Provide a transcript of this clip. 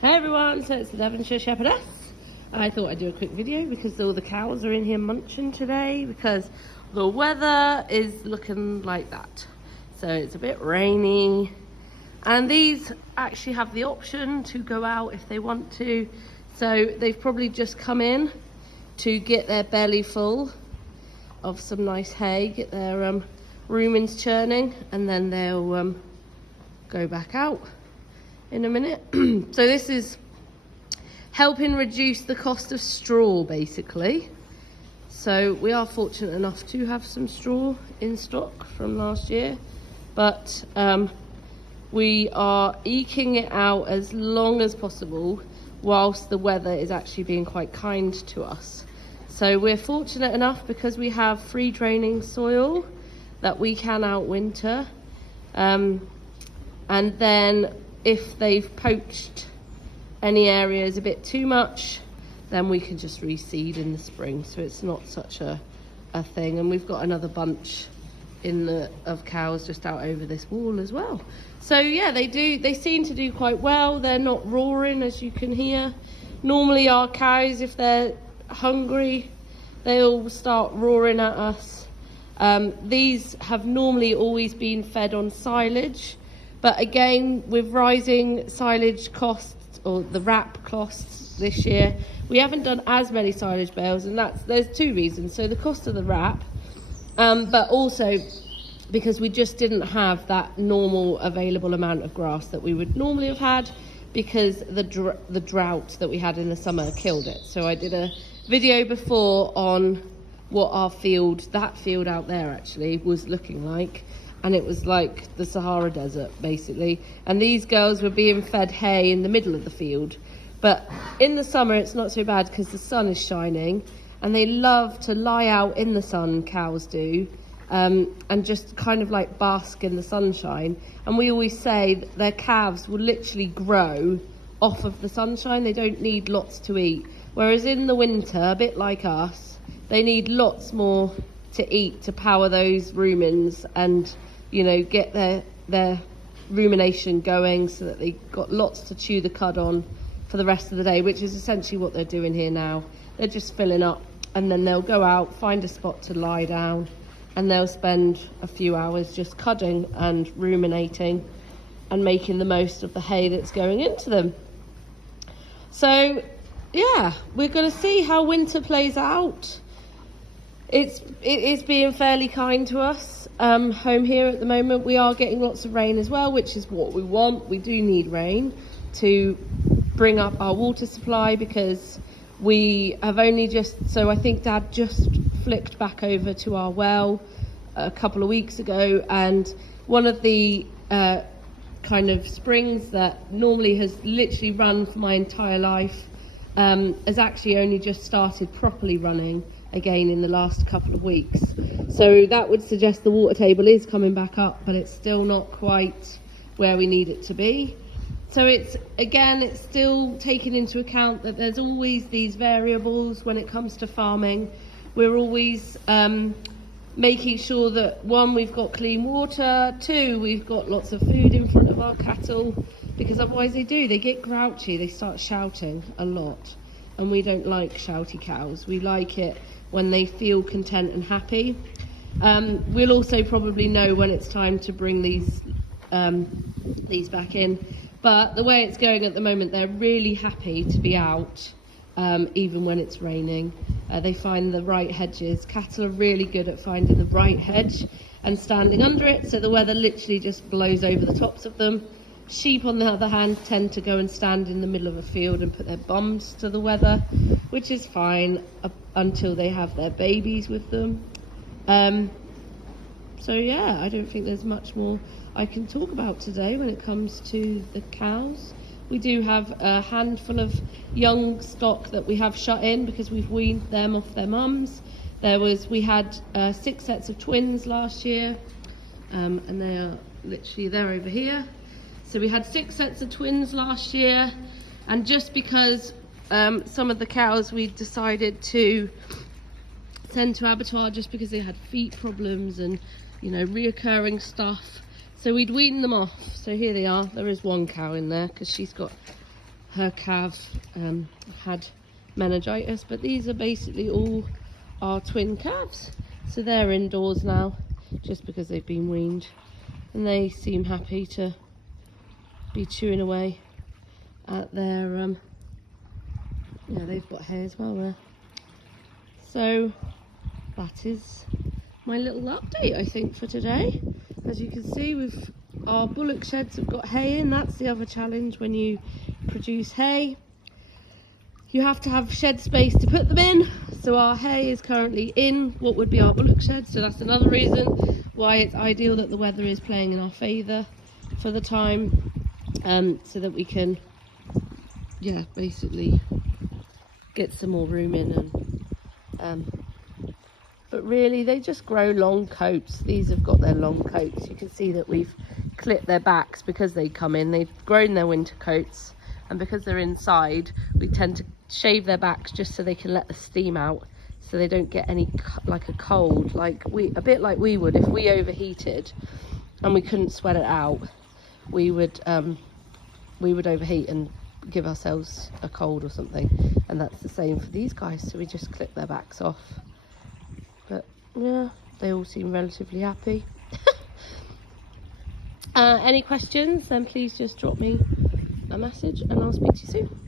Hey everyone, so it's the Devonshire Shepherdess. I thought I'd do a quick video because all the cows are in here munching today because the weather is looking like that. So it's a bit rainy and these actually have the option to go out if they want to. So they've probably just come in to get their belly full of some nice hay, get their rumens churning, and then they'll go back out in a minute. So this is helping reduce the cost of straw basically. So we are fortunate enough to have some straw in stock from last year, but we are eking it out as long as possible whilst the weather is actually being quite kind to us. So we're fortunate enough because we have free draining soil that we can outwinter, and then if they've poached any areas a bit too much, then we can just reseed in the spring, so it's not such a thing. And we've got another bunch of cows just out over this wall as well. So yeah, they seem to do quite well. They're not roaring, as you can hear. Normally our cows, if they're hungry, they'll start roaring at us. These have normally always been fed on silage, but again, with rising silage costs, or the wrap costs this year, we haven't done as many silage bales, and there's two reasons. So the cost of the wrap, but also because we just didn't have that normal available amount of grass that we would normally have had, because the drought that we had in the summer killed it. So I did a video before on what our field, that field out there actually, was looking like. And it was like the Sahara Desert, basically. And these girls were being fed hay in the middle of the field. But in the summer, it's not so bad because the sun is shining. And they love to lie out in the sun, cows do, and just kind of like bask in the sunshine. And we always say that their calves will literally grow off of the sunshine. They don't need lots to eat. Whereas in the winter, a bit like us, they need lots more to eat to power those rumens and, you know, get their rumination going, so that they got lots to chew the cud on for the rest of the day, which is essentially what they're doing here now. They're just filling up, and then they'll go out, find a spot to lie down, and they'll spend a few hours just cudding and ruminating and making the most of the hay that's going into them. So yeah, we're going to see how winter plays out. It is being fairly kind to us home here at the moment. We are getting lots of rain as well, which is what we want. We do need rain to bring up our water supply, because we have only so I think Dad just flicked back over to our well a couple of weeks ago, and one of the kind of springs that normally has literally run for my entire life has actually only just started properly running again in the last couple of weeks. So that would suggest the water table is coming back up, but it's still not quite where we need it to be. So it's still taking into account that there's always these variables when it comes to farming. We're always making sure that, one, we've got clean water, two, we've got lots of food in front of our cattle, because otherwise they get grouchy, they start shouting a lot, and we don't like shouty cows. We like it when they feel content and happy. We'll also probably know when it's time to bring these back in. But the way it's going at the moment, they're really happy to be out, even when it's raining. They find the right hedges. Cattle are really good at finding the right hedge and standing under it, so the weather literally just blows over the tops of them. Sheep, on the other hand, tend to go and stand in the middle of a field and put their bums to the weather, which is fine until they have their babies with them. So yeah, I don't think there's much more I can talk about today when it comes to the cows. We do have a handful of young stock that we have shut in because we've weaned them off their mums. We had 6 sets of twins last year, and they are literally, they're over here. So we had 6 sets of twins last year, and just because some of the cows we decided to send to abattoir just because they had feet problems and, you know, reoccurring stuff, so we'd weaned them off. So here they are. There is one cow in there because she's got her calf had meningitis, but these are basically all our twin calves. So they're indoors now, just because they've been weaned, and they seem happy to be chewing away at their yeah, they've got hay as well there. So that is my little update, I think, for today. As you can see, our bullock sheds have got hay in. That's the other challenge when you produce hay. You have to have shed space to put them in. So our hay is currently in what would be our bullock shed. So that's another reason why it's ideal that the weather is playing in our favour for the time, so that we can, yeah, basically get some more room in. And but really they just grow long coats. These have got their long coats. You can see that we've clipped their backs because they come in. They've grown their winter coats, and because they're inside, we tend to shave their backs just so they can let the steam out, so they don't get any like a cold, a bit like we would if we overheated and we couldn't sweat it out. We would overheat and give ourselves a cold or something, and that's the same for these guys. So we just clip their backs off. But yeah, they all seem relatively happy. Any questions, then please just drop me a message and I'll speak to you soon.